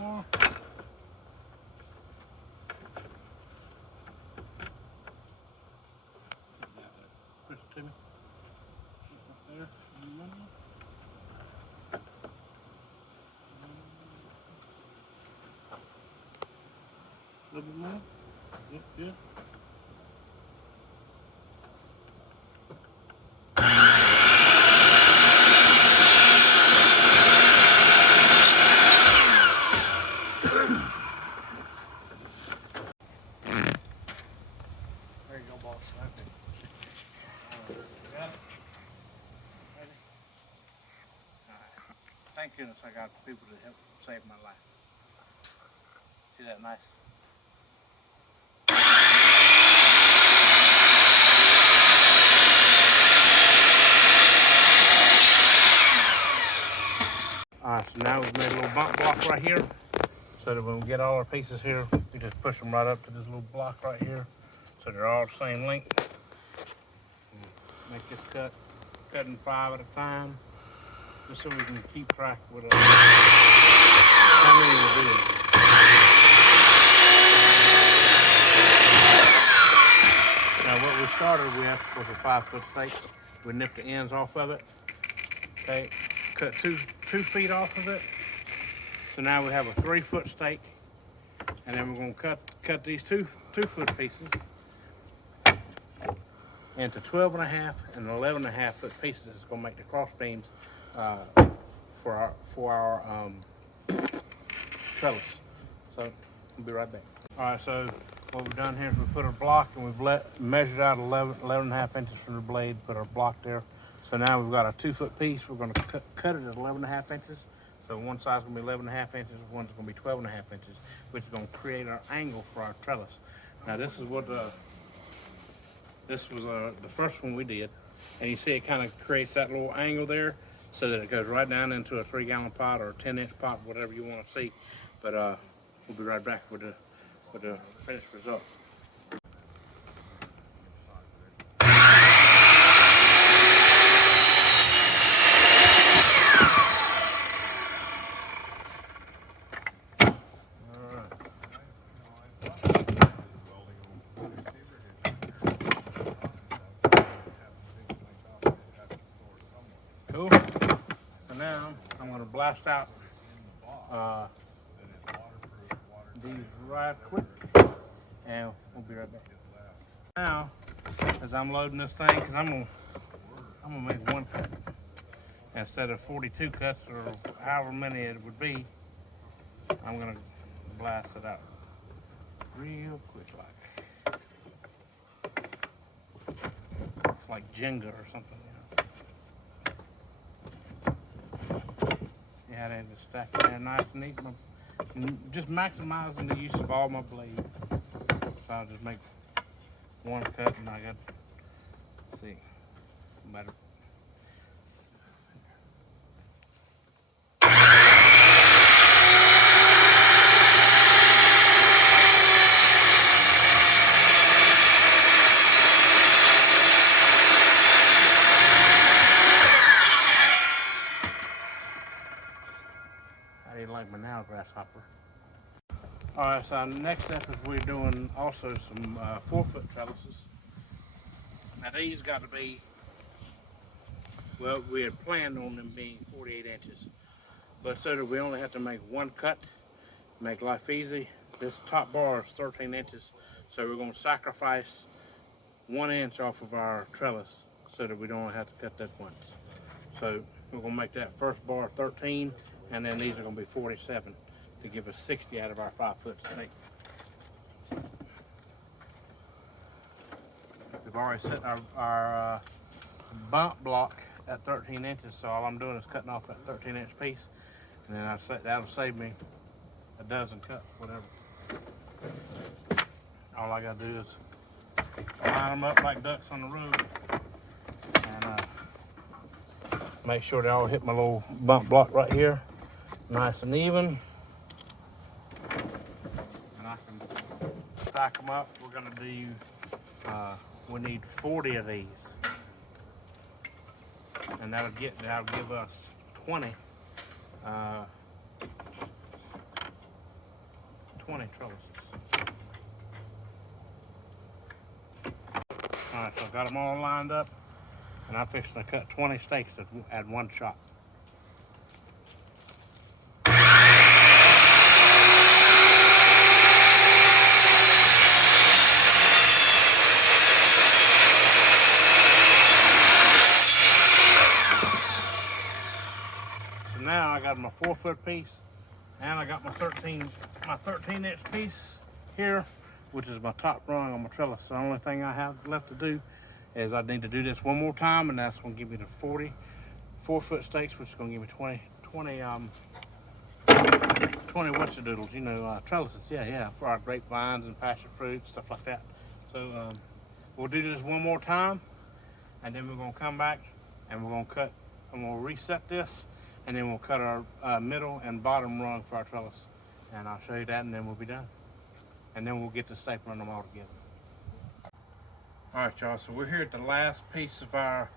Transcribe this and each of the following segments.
more. Push it to me. Right there. A little bit more. Yep, good. There you go, boss. Okay. Got it? Ready? All right. Thank goodness I got people to help save my life. See that nice? Alright, so now we've made a little bump block right here, so that when we get all our pieces here, we just push them right up to this little block right here, so they're all the same length. Make this cutting 5 at a time, just so we can keep track with how many we're doing. Now what we started with was a 5-foot stake. We nipped the ends off of it. Okay, cut two feet off of it. So now we have a 3-foot stake, and then we're going to cut these two foot pieces into 12.5 and 11.5 foot pieces. It's going to make the cross beams for our trellis. So we'll be right back. All right, so what we've done here is we put our block, and we've measured out 11.5 inches from the blade, put our block there. So now we've got a 2-foot piece. We're going to cut it at 11.5 inches. So one side's going to be 11.5 inches, one's going to be 12.5 inches, which is going to create our angle for our trellis. Now this is what this was the first one we did, and you see it kind of creates that little angle there, so that it goes right down into a 3-gallon pot or a 10-inch pot, whatever you want to see. But we'll be right back with the finished result. Cool. So now I'm going to blast out these right quick, and we'll be right back. Now, as I'm loading this thing, because I'm gonna make one cut instead of 42 cuts or however many it would be. I'm gonna blast it out real quick, like Jenga or something. Yeah, they just stack it there nice and neat. Just maximizing the use of all my blades. So I'll just make one cut, and I got, see, better. How do you like me now, grasshopper? All right, so next step is we're doing also some 4-foot trellises. Now these got to be, well, we had planned on them being 48 inches, but so that we only have to make one cut, make life easy. This top bar is 13 inches, so we're going to sacrifice 1 inch off of our trellis so that we don't have to cut that once. So we're going to make that first bar 13, and then these are going to be 47 to give us 60 out of our 5-foot stake. We've already set our bump block at 13 inches, so all I'm doing is cutting off that 13-inch piece, and then that'll save me a dozen cuts, whatever. All I gotta do is line them up like ducks on the road, and make sure they all hit my little bump block right here, nice and even. And I can stack them up. We're gonna do, we need 40 of these, and that'll give us 20 20 trellises. All right, so I've got them all lined up, and I'm fixing to cut 20 steaks at one shot. So now I got my 4-foot piece, and I got my 13-inch piece here, which is my top rung on my trellis. The only thing I have left to do is I need to do this one more time, and that's going to give me the 44-foot steaks, which is going to give me 20 whatcha-doodles, you know, trellises, yeah, for our grapevines and passion fruit, stuff like that. So we'll do this one more time, and then we're going to come back, and we're going to cut, and we'll reset this, and then we'll cut our middle and bottom rung for our trellis. And I'll show you that, and then we'll be done. And then we'll get to stapling them all together. All right, y'all, so we're here at the last piece of our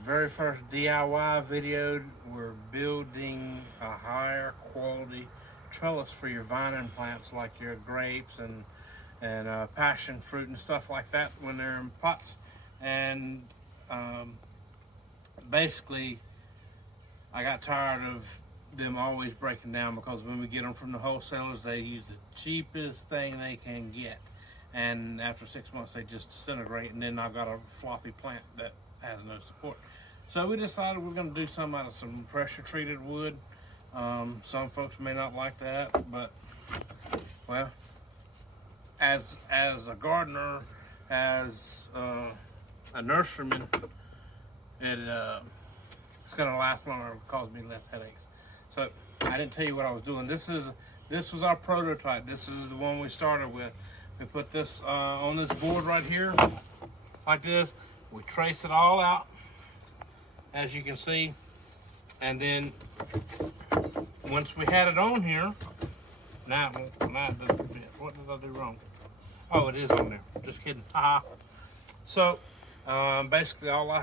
very first DIY video. We're building a higher quality trellis for your vining plants, like your grapes and passion fruit and stuff like that when they're in pots. And basically, I got tired of them always breaking down, because when we get them from the wholesalers, they use the cheapest thing they can get, and after 6 months they just disintegrate, and then I've got a floppy plant that has no support. So we decided we're going to do some out of some pressure treated wood. Some folks may not like that, but well, as a gardener, as a nurseryman, it's going to last longer and cause me less headaches. So I didn't tell you what I was doing. This was our prototype. This is the one we started with. We put this on this board right here, like this. We trace it all out, as you can see. And then once we had it on here, now it doesn't fit. What did I do wrong? Oh, it is on there. Just kidding. So basically, all I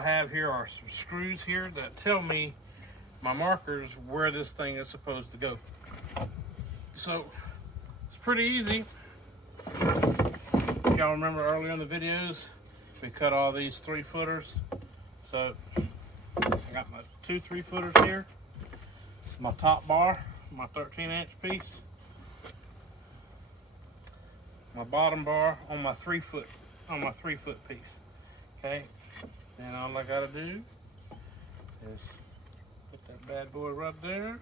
have here are some screws here that tell me my markers where this thing is supposed to go. So it's pretty easy. If y'all remember earlier in the videos, we cut all these 3-footers. So I got my 2 3-footers here, my top bar, my 13-inch piece, my bottom bar on my 3-foot piece. Okay, and all I gotta do is put that bad boy right there.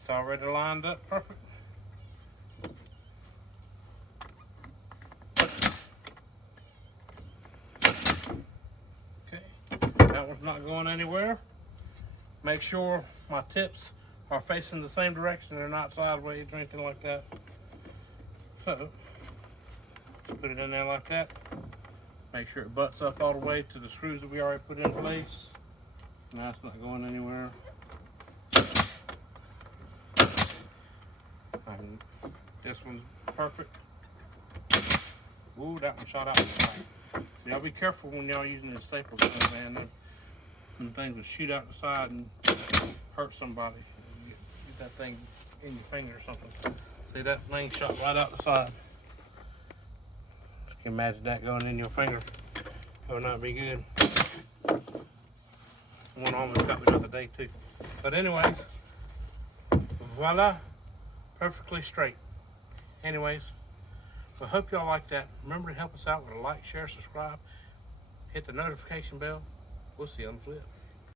It's already lined up perfect. Okay, that one's not going anywhere. Make sure my tips are facing the same direction. They're not sideways or anything like that. So, put it in there like that. Make sure it butts up all the way to the screws that we already put in place. Now it's not going anywhere. This one's perfect. Ooh, that one shot out the side. So y'all be careful when y'all using this staple gun, man. Them things will shoot out the side and hurt somebody. Get that thing in your finger or something. See, that thing shot right out the side. You can imagine that going in your finger. That would not be good. One almost got me the other day too. But anyways, voila, perfectly straight. Anyways, we hope y'all like that. Remember to help us out with a like, share, subscribe, hit the notification bell. We'll see you on the flip.